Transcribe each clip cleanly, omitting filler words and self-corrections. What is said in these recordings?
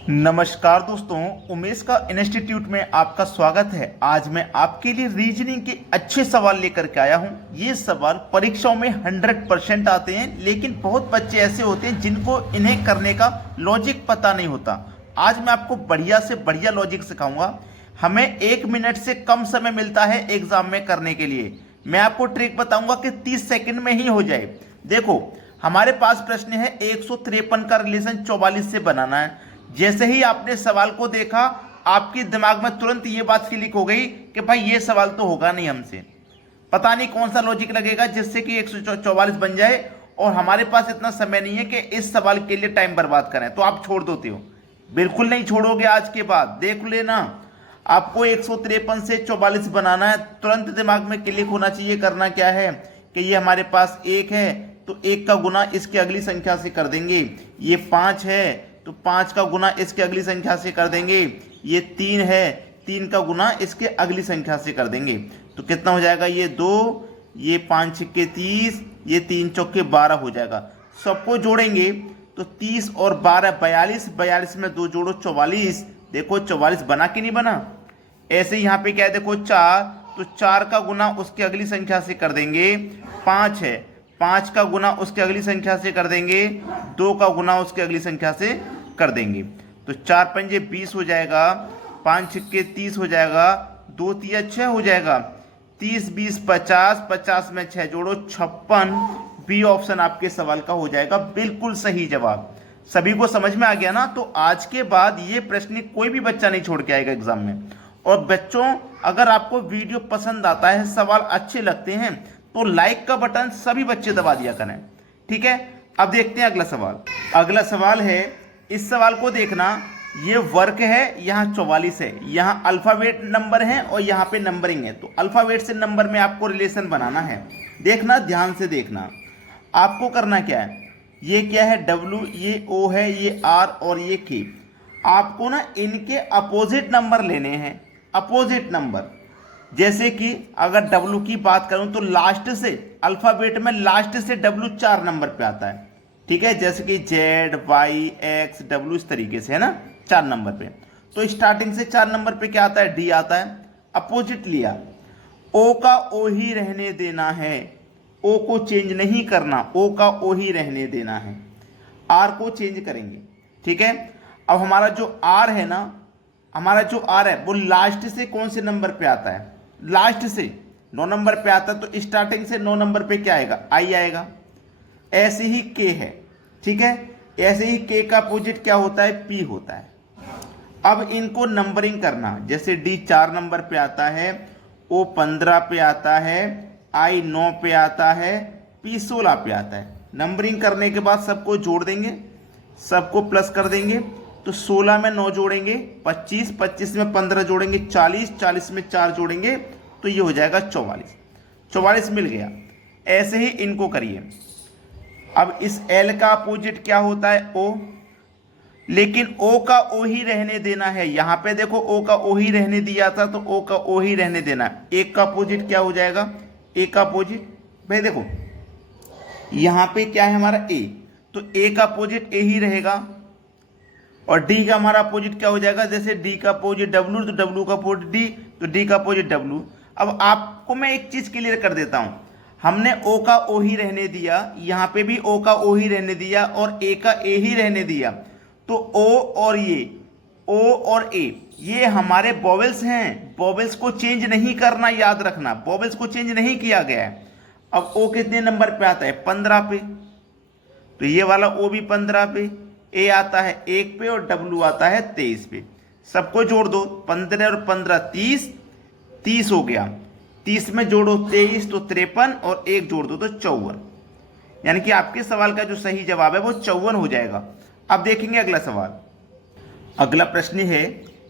नमस्कार दोस्तों, उमेश का इंस्टीट्यूट में आपका स्वागत है। आज मैं आपके लिए रीजनिंग के अच्छे सवाल लेकर के आया हूं। ये सवाल परीक्षाओं में 100% आते हैं, लेकिन बहुत बच्चे ऐसे होते हैं जिनको इन्हें करने का लॉजिक पता नहीं होता। आज मैं आपको बढ़िया से बढ़िया लॉजिक सिखाऊंगा। हमें 1 मिनट से कम समय मिलता है एग्जाम में करने के लिए। मैं आपको ट्रिक बताऊंगा कि 30 सेकंड में ही हो जाए। देखो, हमारे पास प्रश्न है 153 का रिलेशन 44 से बनाना है। जैसे ही आपने सवाल को देखा, आपके दिमाग में तुरंत ये बात क्लिक हो गई कि भाई ये सवाल तो होगा नहीं हमसे। पता नहीं कौन सा लॉजिक लगेगा जिससे कि 144 बन जाए, और हमारे पास इतना समय नहीं है कि इस सवाल के लिए टाइम बर्बाद करें। तो आप छोड़ देते हो, बिल्कुल नहीं छोड़ोगे। आज के बाद देख लेना, आपको 153 से 44 बनाना है। तुरंत दिमाग में क्लिक होना चाहिए। करना क्या है कि ये हमारे पास 1 है तो 1 का गुना इसके अगली संख्या से कर देंगे। ये 5 है तो 5 का गुना इसके अगली संख्या से कर देंगे। ये 3 है, 3 का गुना इसके अगली संख्या से कर देंगे। तो कितना हो जाएगा? ये 2, ये 5 छक्के 30, ये 3 चौके 12 हो जाएगा। सबको जोड़ेंगे तो 30 और 12 42, 42 में 2 जोड़ो 44। देखो 44 बना कि नहीं बना? ऐसे यहाँ पे क्या है, देखो 4, तो 4 का गुना उसके अगली संख्या से कर देंगे। 5 है, 5 का गुना उसके अगली संख्या से कर देंगे। 2 का गुना उसके अगली संख्या से कर देंगे। तो 4 पंजे 20 हो जाएगा, 5 छक्के 30 हो जाएगा, 2 तिया 6 हो जाएगा। 30 20 50, 50 में 6 जोड़ो 56। बी ऑप्शन आपके सवाल का हो जाएगा बिल्कुल सही जवाब। सभी को समझ में आ गया ना? तो आज के बाद ये प्रश्न कोई भी बच्चा नहीं छोड़ के आएगा एग्जाम में। और बच्चों, अगर आपको वीडियो पसंद आता है, सवाल अच्छे लगते हैं, तो लाइक का बटन सभी बच्चे दबा दिया करें। ठीक है, अब देखते हैं अगला सवाल। अगला सवाल है, इस सवाल को देखना। ये वर्क है, यहाँ 44 है, यहाँ अल्फाबेट नंबर है और यहाँ पे नंबरिंग है। तो अल्फाबेट से नंबर में आपको रिलेशन बनाना है। देखना, ध्यान से देखना। आपको करना क्या है, ये क्या है W, ये O है, ये R और ये K। आपको ना इनके अपोजिट नंबर लेने हैं। अपोजिट नंबर, जैसे कि अगर W की बात करूं तो लास्ट से, अल्फाबेट में लास्ट से W 4 नंबर पे आता है। ठीक है, जैसे कि Z, Y, X, W, इस तरीके से है ना, 4 नंबर पे। तो स्टार्टिंग से 4 नंबर पे क्या आता है? D आता है। अपोजिट लिया, O का O ही रहने देना है। O को चेंज नहीं करना, O का O ही रहने देना है। R को चेंज करेंगे। ठीक है, अब हमारा जो R है ना, हमारा जो R है वो लास्ट से कौन से नंबर पे आता है? लास्ट से 9 नंबर पे आता है। तो स्टार्टिंग से 9 नंबर पे क्या आएगा? I आएगा। ऐसे ही K है। ठीक है, ऐसे ही K का अपोजिट क्या होता है? P होता है। अब इनको नंबरिंग करना, जैसे D 4 नंबर पे आता है, O 15 पे आता है, I 9 पे आता है, P 16 पे आता है। नंबरिंग करने के बाद सबको जोड़ देंगे, सबको प्लस कर देंगे। तो 16 में 9 जोड़ेंगे 25, 25 में 15 जोड़ेंगे 40, 40 में 4 जोड़ेंगे तो ये हो जाएगा 44। 44 मिल गया। ऐसे ही इनको करिए। अब इस L का अपोजिट क्या होता है? O, लेकिन O का O ही रहने देना है। यहां पे देखो O का O ही रहने दिया था, तो O का O ही रहने देना है। एक का अपोजिट क्या हो जाएगा? A का अपोजिट, भाई देखो यहां पे क्या है हमारा A, तो A का अपोजिट A ही रहेगा। और D का हमारा अपोजिट क्या हो जाएगा? जैसे D का अपोजिट W, तो W का अपोजिट D, तो D का अपोजिट W। अब आपको मैं एक चीज क्लियर कर देता हूं। हमने O का O ही रहने दिया, यहां पे भी O का O ही रहने दिया और A का A ही रहने दिया। तो O और ये O और A ये हमारे वोवेल्स हैं। वोवेल्स को चेंज नहीं करना, याद रखना, वोवेल्स को चेंज नहीं किया गया है। अब O कितने नंबर पे आता है? 15 पे। तो ये वाला O भी 15 पे, A आता है 1 पे और W आता है 23 पे। सबको जोड़ दो, 15 और 15 30, 30 हो गया। 30 में जोड़ो 23 तो 53 और 1 जोड़ दो तो 54। यानी कि आपके सवाल का जो सही जवाब है वो 54 हो जाएगा। अब देखेंगे अगला सवाल। अगला प्रश्न है,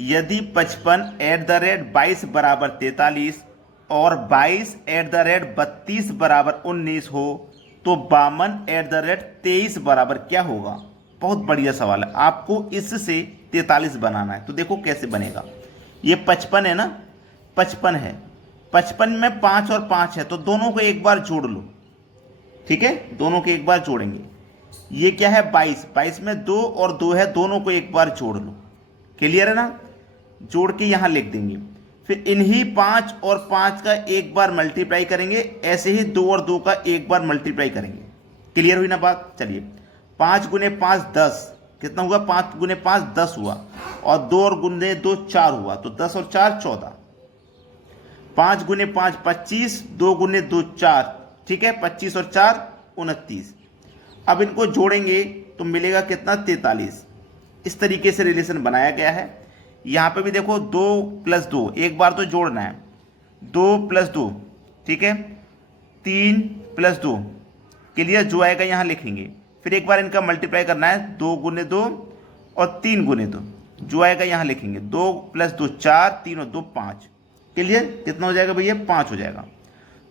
यदि 55 @ 22 बराबर 43 और 22 @ 32 बराबर 19 हो तो 52 @ 23 बराबर क्या होगा? बहुत बढ़िया सवाल है। आपको इससे 43 बनाना है। तो देखो कैसे बनेगा। ये 55 है ना, 55 है, 55 में 5 और 5 है, तो दोनों को एक बार जोड़ लो। ठीक है, दोनों को एक बार जोड़ेंगे। ये क्या है 22, 22 में 2 और 2 है, दोनों को एक बार जोड़ लो। क्लियर है ना, जोड़ के यहां लिख देंगे। फिर इन्हीं 5 और 5 का एक बार मल्टीप्लाई करेंगे, ऐसे ही 2 और 2 का एक बार मल्टीप्लाई करेंगे। क्लियर हुई ना बात। चलिए 5 गुने 5 10, कितना हुआ 5 गुने 5 10 हुआ, और 2 और गुने 2 4 हुआ, तो 10 और 4 14। 5 गुने 5 25, 2 गुने 2 4, ठीक है, 25 और 4 29। अब इनको जोड़ेंगे तो मिलेगा कितना 43। इस तरीके से रिलेशन बनाया गया है। यहां पे भी देखो 2 + 2 एक बार तो जोड़ना है, 2 + 2, ठीक है, 3 + 2। क्लियर, जो आएगा यहां लिखेंगे। फिर एक बार इनका मल्टीप्लाई करना है, 2 गुने 2 और 3 गुने 2, जो आएगा यहां लिखेंगे। 2 + 2 4, 3 और 2 5। क्लियर, कितना हो जाएगा भैया 5 हो जाएगा।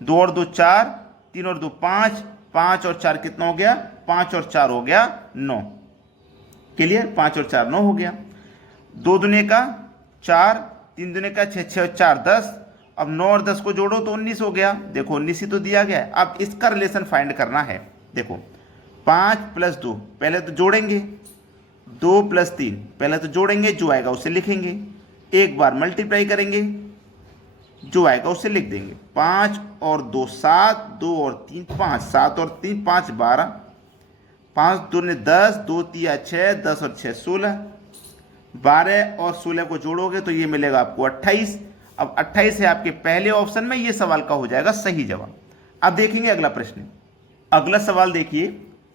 2 और 2 4, 3 और 2 5, 5 और 4 कितना हो गया 5 और 4 हो गया 9। क्लियर, 5 और 4 9 हो गया। 2 दुने का 4, 3 दुने का 6, 6 और 4 10। अब 9 और 10 को जोड़ो तो 19 हो गया। देखो 19 ही तो दिया गया है। अब इसका रिलेशन फाइंड करना है। देखो 5 + 2 पहले तो जोड़ेंगे, 2 + 3 पहले तो जोड़ेंगे, जो आएगा उसे लिखेंगे। एक बार मल्टीप्लाई करेंगे, जो आएगा उसे लिख देंगे। 5 और 2 7, 2 और 3 5, 7 और 3 5 12, 5 दूने 10, 2 3 6, 10 और 6 16, 12 और 16 को जोड़ोगे तो ये मिलेगा आपको 28। अब 28 है आपके पहले ऑप्शन में, ये सवाल का हो जाएगा सही जवाब। अब देखेंगे अगला प्रश्न। अगला सवाल देखिए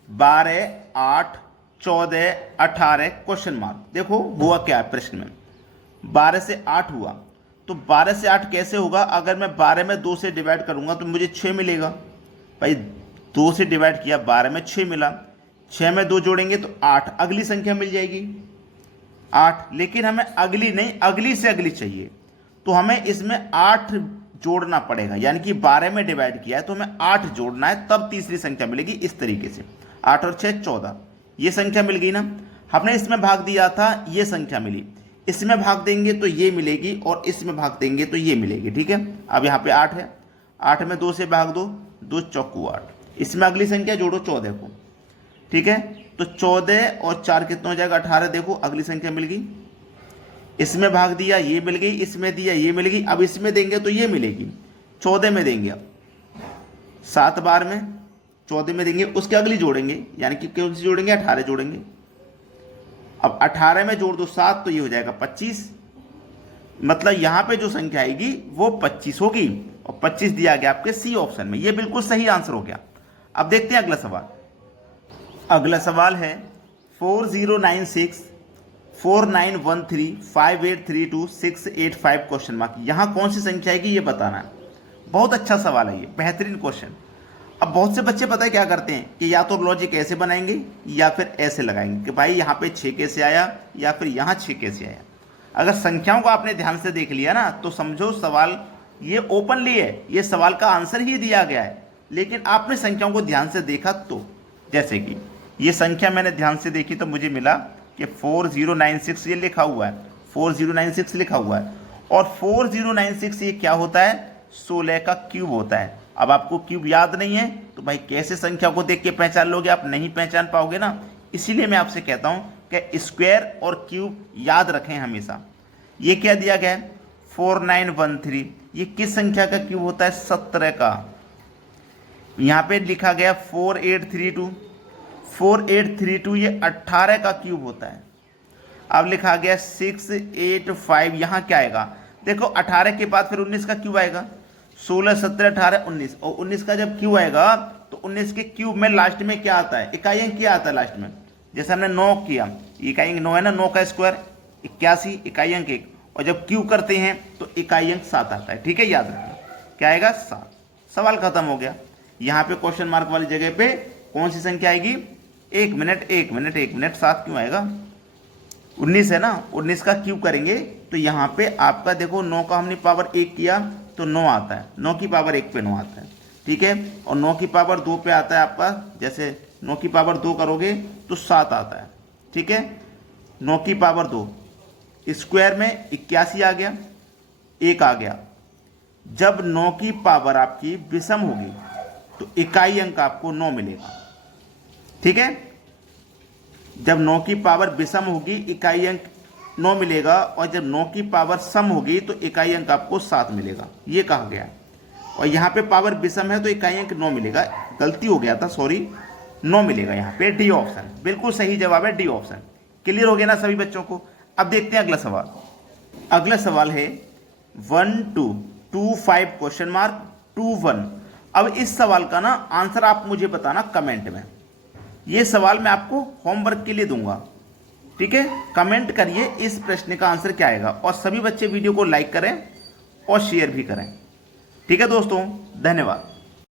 12 8 14 18 क्वेश्चन मार्क। देखो हुआ क्या है प्रश्न में, 12 से 8 हुआ, तो 12 से 8 कैसे होगा। अगर मैं 12 में 2 से डिवाइड करूंगा तो मुझे 6 मिलेगा। भाई 2 से डिवाइड किया, 12 में 6 मिला, 6 में 2 जोड़ेंगे तो 8, अगली संख्या मिल जाएगी 8। लेकिन हमें अगली नहीं, अगली से अगली चाहिए, तो हमें इसमें 8 जोड़ना पड़ेगा। यानी कि 12 में डिवाइड किया है तो हमें 8 जोड़ना है, तब तीसरी संख्या मिलेगी। इस तरीके से 8 और 6 14, ये संख्या मिल गई ना। हमने इसमें भाग दिया था, ये संख्या मिली। इसमें भाग देंगे तो ये मिलेगी, और इसमें भाग देंगे तो ये मिलेगी। ठीक है, अब यहाँ पे 8 है, 8 में 2 से भाग दो, 2 चौकू 8। इसमें अगली संख्या जोड़ो 14 को। ठीक है, तो 14 और 4 कितना हो जाएगा 18। देखो अगली संख्या मिल गई। इसमें भाग दिया, ये मिल गई, इसमें दिया, ये मिल गई। अब इसमें देंगे तो ये मिलेगी, 14 में देंगे। अब 7 बार में 14 में देंगे, उसके अगली जोड़ेंगे, यानी कि कौन सी जोड़ेंगे 18 जोड़ेंगे। अब 18 में जोड़ दो 7, तो ये हो जाएगा 25। मतलब यहां पे जो संख्या आएगी वो 25 होगी, और 25 दिया गया आपके सी ऑप्शन में। ये बिल्कुल सही आंसर हो गया। अब देखते हैं अगला सवाल। अगला सवाल है 4096 4913 5832 685 क्वेश्चन मार्क। यहां कौन सी संख्या आएगी ये बताना है। बहुत अच्छा सवाल है ये, बेहतरीन क्वेश्चन। अब बहुत से बच्चे पता है क्या करते हैं कि या तो लॉजिक ऐसे बनाएंगे या फिर ऐसे लगाएंगे कि भाई यहाँ पे 6 कैसे आया या फिर यहाँ 6 कैसे आया। अगर संख्याओं को आपने ध्यान से देख लिया ना तो समझो सवाल ये ओपनली है, ये सवाल का आंसर ही दिया गया है। लेकिन आपने संख्याओं को ध्यान से देखा तो, जैसे कि ये संख्या मैंने ध्यान से देखी तो मुझे मिला कि 4096 ये लिखा हुआ है, 4096 लिखा हुआ है। और 4096 ये क्या होता है 16 का क्यूब होता है। अब आपको क्यूब याद नहीं है तो भाई कैसे संख्या को देख के पहचान लोगे, आप नहीं पहचान पाओगे ना। इसीलिए मैं आपसे कहता हूं कि स्क्वायर और क्यूब याद रखें हमेशा। ये क्या दिया गया है 4913, ये किस संख्या का क्यूब होता है 17 का। यहां पे लिखा गया 4832, 4832 ये 18 का क्यूब होता है। अब लिखा गया 685, यहां क्या आएगा देखो 18 के बाद फिर 19 का क्यूब आएगा, 16 17 18 19, और 19 का जब क्यूब आएगा तो 19 के क्यूब में लास्ट में क्या आता है इकाई अंक क्या आता है लास्ट में। जैसे हमने 9 किया, इकाई अंक 9 है ना, 9 का स्क्वायर 81, इकाई अंक 1, और जब क्यूब करते हैं तो इकाई अंक 7 आता है। ठीक है, याद रखना क्या आएगा 7। सवाल खत्म हो गया। यहाँ पे क्वेश्चन मार्क वाली जगह पे कौन सी संख्या आएगी 1 मिनट 1 मिनट 1 मिनट 7 क्यों आएगा 19 है ना, 19 का क्यूब करेंगे तो यहाँ पे आपका देखो 9 का हमने पावर 1 किया तो 9 आता है, 9 की पावर 1 पे 9 आता है। ठीक है, और 9 की पावर 2 पे आता है आपका, जैसे 9 की पावर 2 करोगे तो 7 आता है। ठीक है, 9 की पावर 2 स्क्वायर में 81 आ गया, 1 आ गया। जब 9 की पावर आपकी विषम होगी तो इकाई अंक आपको 9 मिलेगा। ठीक है, जब 9 की पावर विषम होगी इकाई अंक 9 मिलेगा, और जब 9 की पावर सम होगी तो इकाई अंक आपको 7 मिलेगा, ये कहा गया है। और यहाँ पे पावर विषम है तो इकाई अंक 9 मिलेगा, गलती हो गया था, सॉरी, 9 मिलेगा यहाँ पे। डी ऑप्शन बिल्कुल सही जवाब है, डी ऑप्शन। क्लियर हो गया ना सभी बच्चों को। अब देखते हैं अगला सवाल। अगला सवाल है 1 2 2 5 क्वेश्चन मार्क 2 1। अब इस सवाल का ना आंसर आप मुझे बताना कमेंट में। ये सवाल मैं आपको होमवर्क के लिए दूंगा, ठीक है। कमेंट करिए इस प्रश्न का आंसर क्या आएगा, और सभी बच्चे वीडियो को लाइक करें और शेयर भी करें, ठीक है दोस्तों। धन्यवाद।